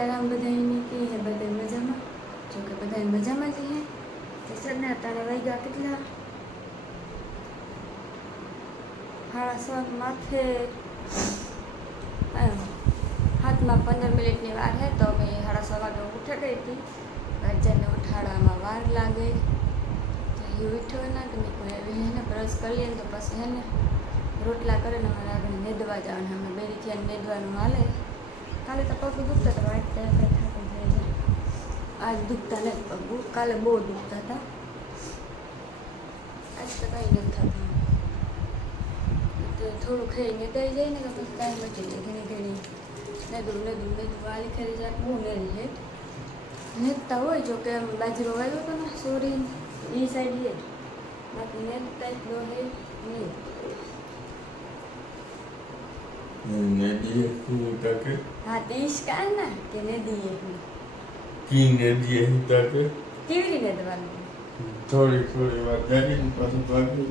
સીતારાम બધાને કે હે બધા મજામાં જો કે બધા મજામાં જ હે તો સરના તારે વાગ્યા કેટલા 7:30 માથે હાથમાં 15 મિનિટની વાર હે તો અમે 6:30 વાગે ઉઠી ગઈ હતી ઘરજાને ઉઠાડવામાં વાર લાગે તો એ ઉઠ્યો ના તો મેં કોઈ આવી હે ને બ્રશ કરી લઈએ તો પછી હે ને રોટલા કરે ને અમારે આગળ નેદવા જવાના અમે બે રીતે નેદવાનું હાલે કાલે તો પગ દુખતા હતા વાટ કંઈ થતું થઈ જાય આજ દુખતા નથી પગ કાલે બહુ દુખતા હતા આજ તો કંઈ નથી થતું તો થોડું ખાઈને દઈ જાય ને તો પછી કાંઈ મચી જાય ઘણી ઘણી નદું વાલી ખરી જાય બહુ નેરી છે નેતતા હોય જો કે બાજરો વાવ્યો હતો ને સોરી એ સાઈડ એ બાકી નેતતા એટલો હે નહીં नदी के हाँ तीस का ना कि नदी की नदी के केवी રીતે દવાનું થોડી થોડી વાર જઈને પાછું ભાગી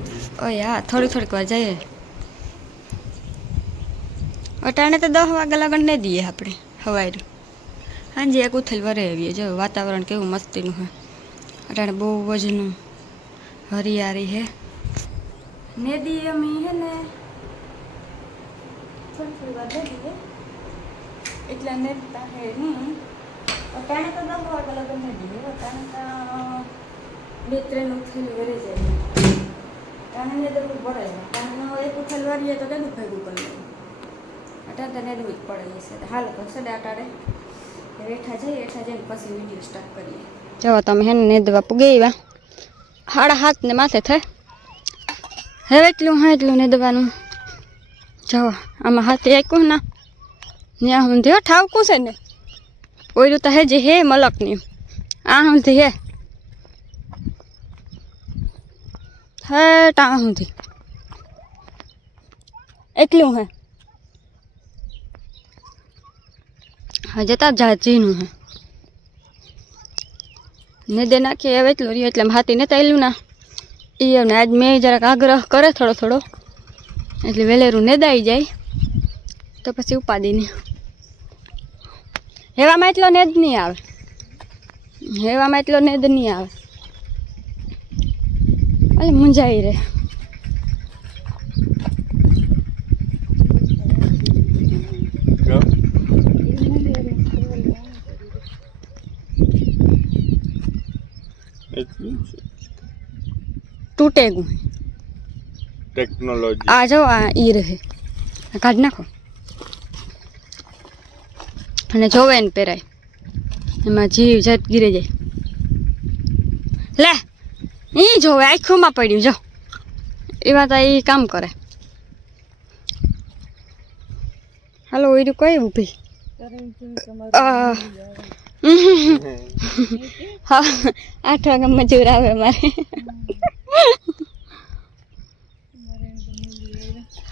ઓય હા થોડીક વાર જઈએ અટાણે તો 10 વાગ્યા લગન ને દઈએ આપણે હવારે હાંજે એક ઉથલ વરે આવીએ જો વાતાવરણ કેવું મસ્તીનું હોય અટાણે બહુ વજનું હરિયાળી હે નદી અમે હે ને થોડી વાર દઈએ એટલે નેતા હે નહીં અટાણે તો 10 વાગ્યા લગન ને દઈએ અટાણે તો 2-3 ઉથલ વરે જાય અટાણે ને તો પડે અટાણે એક ઉથલ વારીએ તો કેટલું ભેગું કરી લઈએ અટાણે તો નેદવું જ પડે છે હાલ કરશે ને અટાણે બેઠા જઈને પછી વિડીયો સ્ટાર્ટ કરીએ જો તમે હે નેદવા પૂગી આવ્યા 7:30 ને માથે થાય હવે એટલું નેદવાનું જો આમાં હાથે આક્યું ના ત્યાં સુધી ઠાવકું છે ને ઓયરું તો હે જે હે મલકની આ સુધી હે ટા સુધી એટલું હે હજે તો જાજીનું હે ને દે નાખીએ હવે એટલું રહ્યું એટલે હાથી ને તાલ્યું ના એ ને આજ મેં જરાક આગ્રહ કરે થોડો એટલે વેલેરું નેદાઈ જાય તો પછી ઉપાદી નહીં હેવામાં એટલો નેદ નહીં આવે એટલે મુંજાઈ રહે તૂટેગું ટેકનોલોજી આ જો આ ઈ રહે કાઢ નાખો અને જોવે ને પહેરાય એમાં જીવ જત ગીરે જાય લે ઈ જોવે આખુંમાં પડ્યું જો એવા તો એ કામ કરે હાલો ઓયરું કઈ ઊભી હા 8 વાગે મજૂર આવે મારે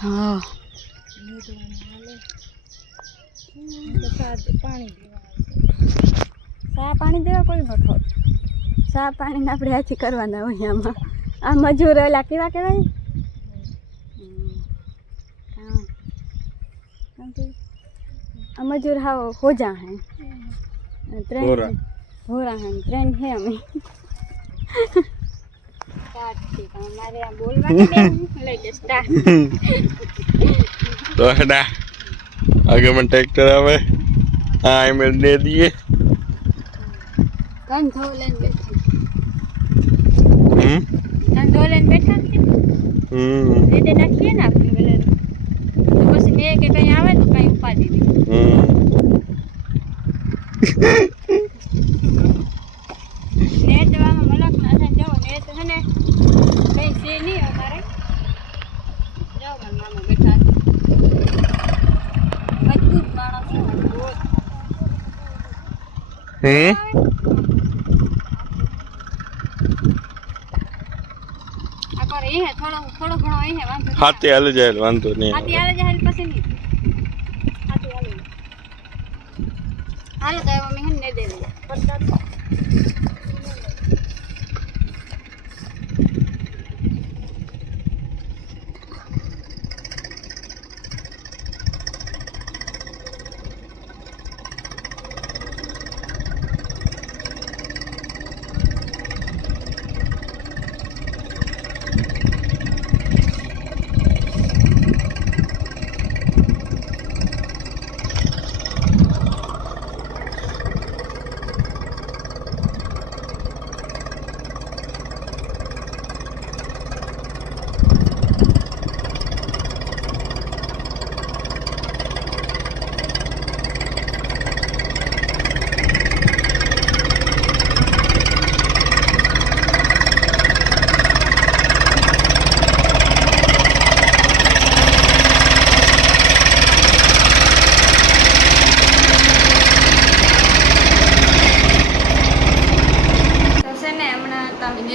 હા સા પાણી દેવા કોઈ નતો સા પાણી આપણે હાથી કરવાના હોય આમાં આ મજૂર ઓલા કેવા કહેવાય આ મજૂર હાવ હોજા હે ભોરા હે ટ્રેન હે અમે हमारे यहाँ बोलवा लई तो हटा आगे में ट्रैक्टर आवे हाँ में दे दिए कंधो लेने बैठा ले दे नाखिए ना आपके वेले तो बस मैं के कहीं आवे तो कहीं उपादी दी नेट वाला मलक ना था जाओ नेट है ने कहीं से नहीं हमारे जाओ मामा बैठा मजबूत मानस हैं अगर ये है थोड़ा घणो ये है वांधो हाथे हाल जाए वांधो नहीं हाथी हाल जाए પછી नहीं हाथी हालो तो मम्मी हम नहीं दे पड़ता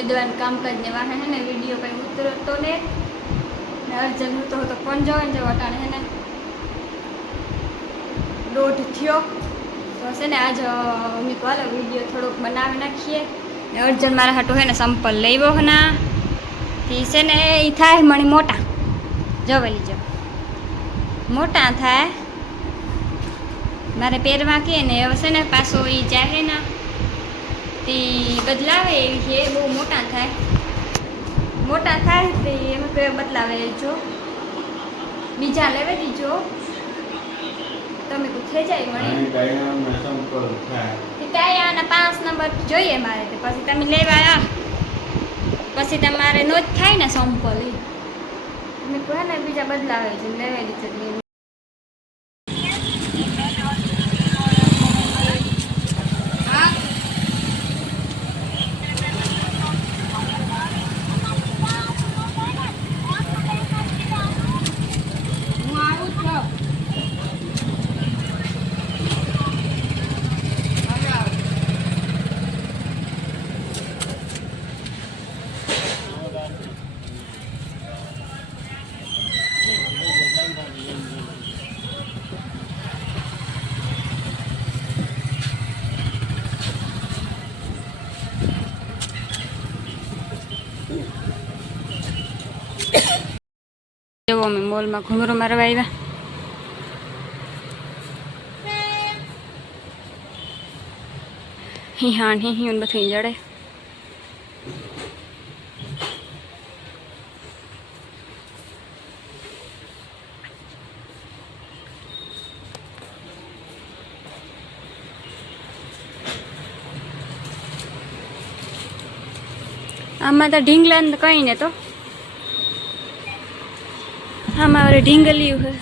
નેદવાનું કામકાજ ને વાહે હે ને વિડીયો કંઈ ઉતરતો ને અર્જન્ટ તો કોણ જવા ને વટાણે હે ને 1:30 થયો તો હશે ને આજ અમે કહો વિડીયો થોડોક બનાવી નાખીએ ને અર્જન્ટ મારા હાટું હે ને સંપલ લેવો ના થી છે ને એ થાય મને મોટા જવેલી જો મોટા થાય મારે પહેરવા કે ને હવે છે ને પાછો એ ચાહે ને તે બદલાવે એવી છે બહુ મોટા થાય તે એમ કે બદલાવે જો બીજા લેવે દીજો તમે કું થઈ જાય મને આના 5 નંબર જોઈએ મારે તે પછી તમે લેવા આવ્યા પછી તમારે નો જ થાય ને સંપલ એ તમે કહે ને બીજા બદલાવે છે લેવેલી છે જેવો અમે મોલમાં ઘૂમરો મારવા આવ્યા હિહાન બધું જડે આમાં તો ઢીંગલા કઈ ને તો हमारे ढींगली है